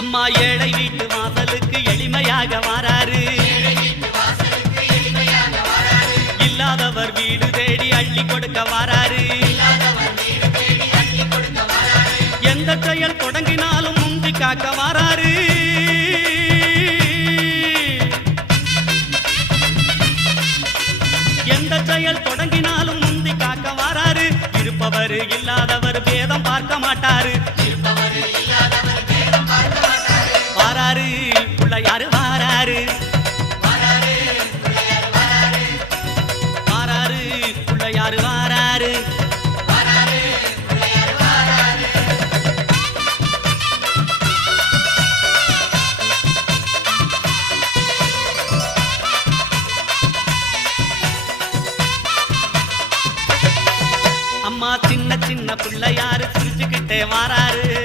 அம்மா ஏழை வீட்டு வாசலுக்கு எளிமையாக வாராரு. இல்லாதவர் வீடு தேடி அள்ளி கொடுக்க வாராரு. எந்த செயல் தொடங்கினாலும் முந்தி காக்க வாராரு. எந்த செயல் தொடங்கினாலும் முந்தி காக்க வாராரு. இருப்பவர் இல்லாதவர் பேதம் பார்க்க மாட்டாரு. வாராரு பிள்ளையாரு வாராரு. வாராரு பிள்ளையாரு வாராரு. அம்மா சின்ன சின்ன பிள்ளையாரு சிரிச்சுக்கிட்டே வாராரு.